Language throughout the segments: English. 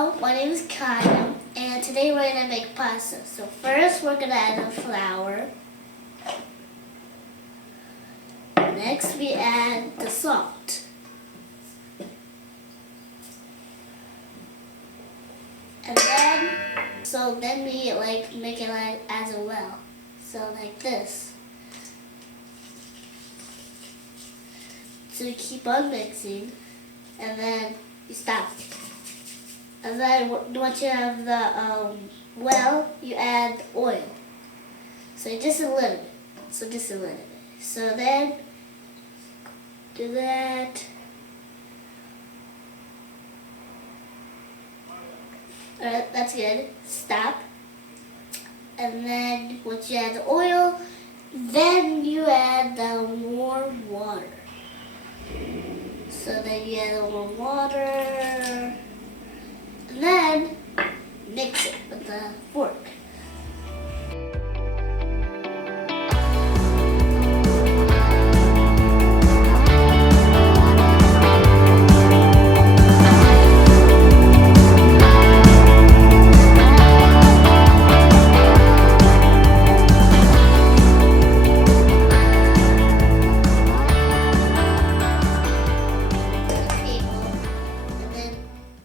Hello, my name is Kaya, and today we're going to make pasta. So first we're going to add the flour. Next we add the salt. And then we make it as well. So like this. So you keep on mixing, and then you stop. And then once you have the you add oil. So just a little bit. So then do that. Alright, that's good. Stop. And then once you add the oil, then you add the warm water. So then you add the warm water. And then mix it with the fork.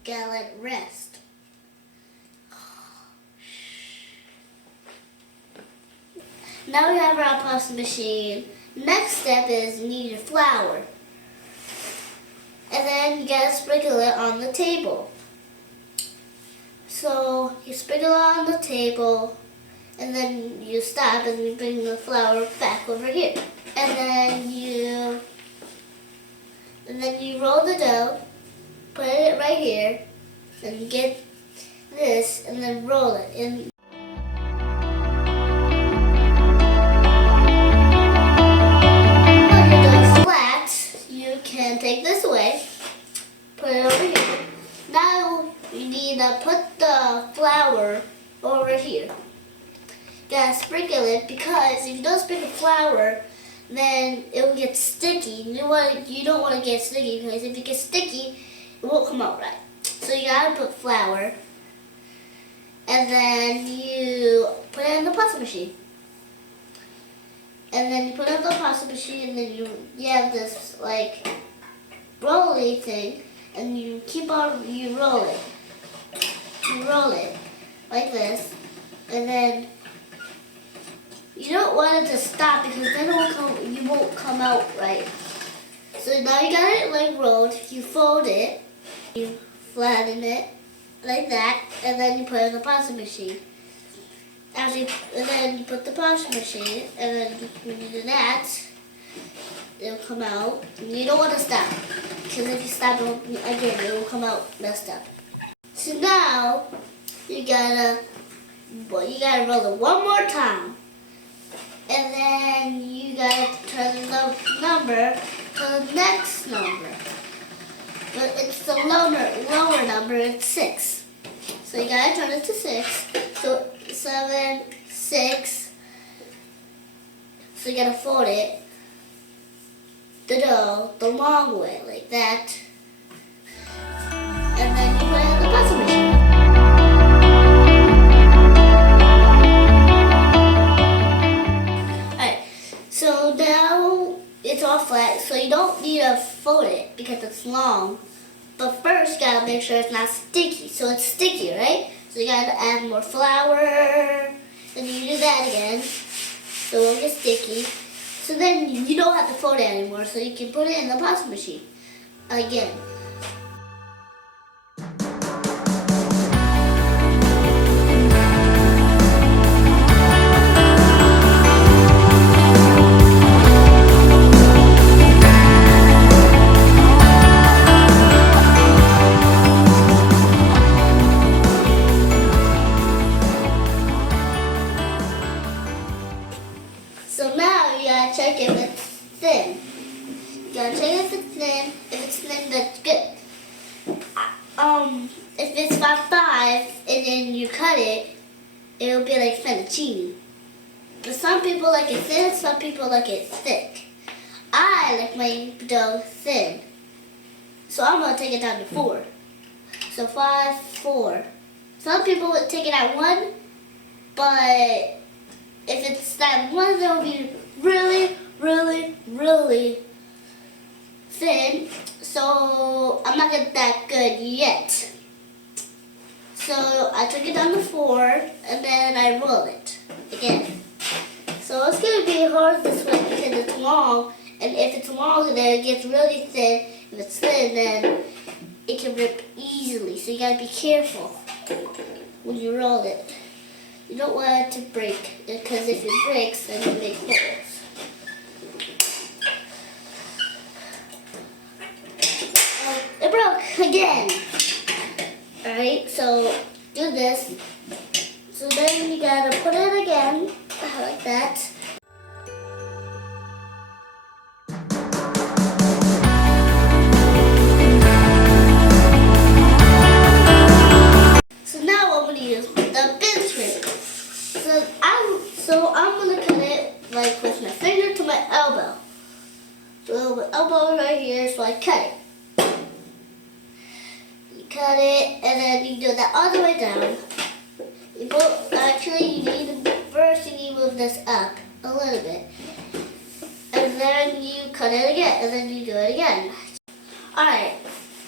Gotta let it rest. Now we have our pasta machine. Next step is you need your flour. And then you gotta sprinkle it on the table. So you sprinkle it on the table, and then you stop and you bring the flour back over here. And then you roll the dough. Put it right here, and get this, and then roll it. And when your dough's flat, you can take this away, put it over here. Now you need to put the flour over here. You gotta sprinkle it, because if you don't sprinkle flour, then it will get sticky. You don't want to get sticky, because if it gets sticky, it won't come out right. So you gotta put flour, and then you put it in the pasta machine. And then you put it in the pasta machine, and then you have this rolly thing, and you roll it. You roll it like this, and then you don't want it to stop, because then you won't come out right. So now you got it rolled. You fold it. You flatten it like that, and then you put it in the pasta machine. And then you put the pasta machine, and then when you do that, it'll come out. And you don't want to stop, because if you stop again, it will come out messed up. So now you gotta roll it one more time, and then you gotta turn the number to the next number. But it's the lower number, it's 6. So you gotta turn it to 6. So 7, 6. So you gotta fold it, the dough, the long way, like that. And then you put it in the pasta machine. Alright, so now it's all flat, so you don't need to fold it because it's long. But first, you gotta make sure it's not sticky. So it's sticky, right? So you gotta add more flour, and you do that again, so it won't get sticky. So then you don't have to fold it anymore, so you can put it in the pasta machine again. So now you gotta check if it's thin. You gotta check if it's thin. If it's thin, that's good. If it's about 5 and then you cut it, it'll be like fettuccine. But some people like it thin, some people like it thick. I like my dough thin, so I'm gonna take it down to 4. So 5, 4. Some people would take it at 1, but if it's that 1, it'll be really, really, really thin. So I'm not that good yet. So I took it down to 4, and then I roll it again. So it's going to be hard this way because it's long, and if it's long, then it gets really thin. If it's thin, then it can rip easily. So you got to be careful when you roll it. You don't want it to break, because if it breaks, then you make holes. It broke again. Alright, so do this. So then you gotta put it again, like that. So now I'm gonna use the bin tray. So I'm gonna cut it like with my finger to my elbow. So my elbow right here, so I cut it. Cut it, and then you do that all the way down. Actually, first you need to move this up a little bit. And then you cut it again, and then you do it again. Alright,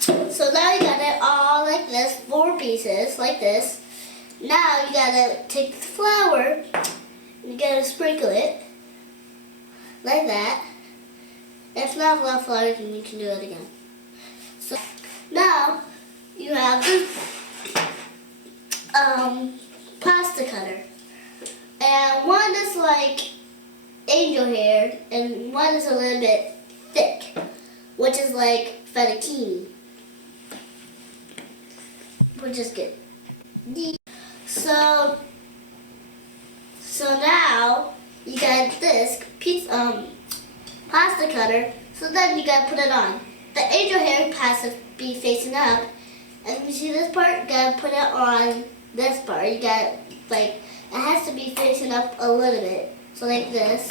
so now you got it all like this, 4 pieces, like this. Now you gotta take the flour, you gotta sprinkle it, like that. If not enough flour, then you can do it again. So now, you have this pasta cutter, and one is like angel hair, and one is a little bit thick, which is like fettuccine, which is good. So now you got this pasta cutter. So then you gotta put it on. The angel hair has to be facing up. And you see this part, you gotta put it on this part. You got it has to be facing up a little bit. So like this,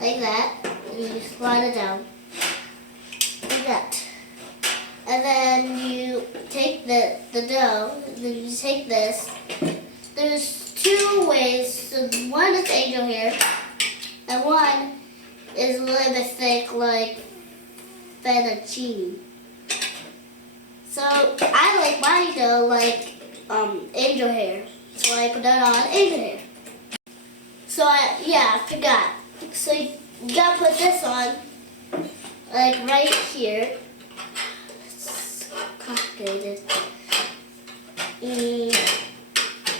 like that, and you slide it down, like that. And then you take the dough, and then you take this. There's 2 ways. So one is angel hair, and one is a little bit thick like fettuccine. So I like my dough like angel hair. So I put that on angel hair. So I forgot. So you gotta put this on like right here. It's complicated.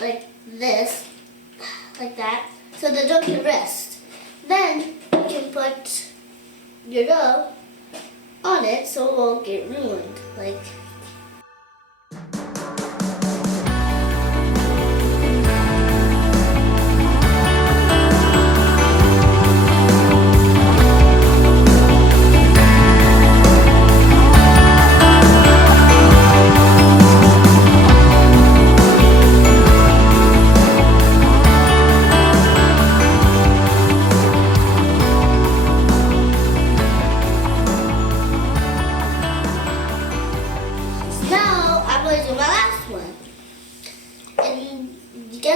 Like this. Like that. So the dough can rest. Then you can put your dough on it so it won't get ruined. Like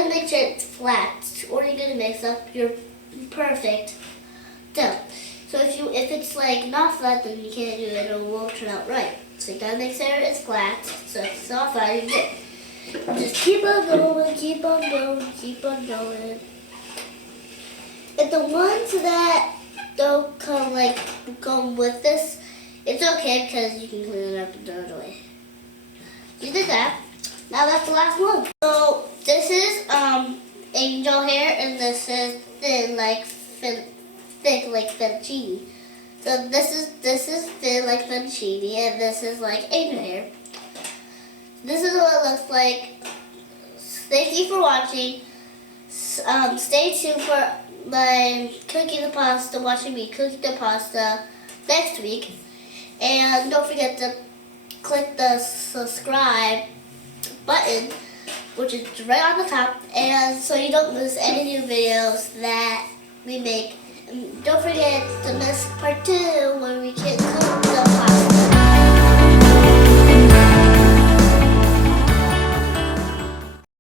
make sure it's flat, or you're gonna mix up your perfect dough. So if it's like not flat, then you can't do it, or it won't turn out right. So you gotta make sure it's flat. So if it's not flat, you're good. Just keep on going, keep on going, keep on going. If the ones that don't come with this, it's okay because you can clean it up and throw it away. You did that. Now that's the last one. So this is angel hair, and this is thin thick like fettuccine. So this is thin like fettuccine, and this is like angel hair. This is what it looks like. Thank you for watching. Stay tuned for my cooking the pasta, watching me cook the pasta next week. And don't forget to click the subscribe button, which is right on the top, and so you don't miss any new videos that we make. And don't forget to miss part 2 when we can cook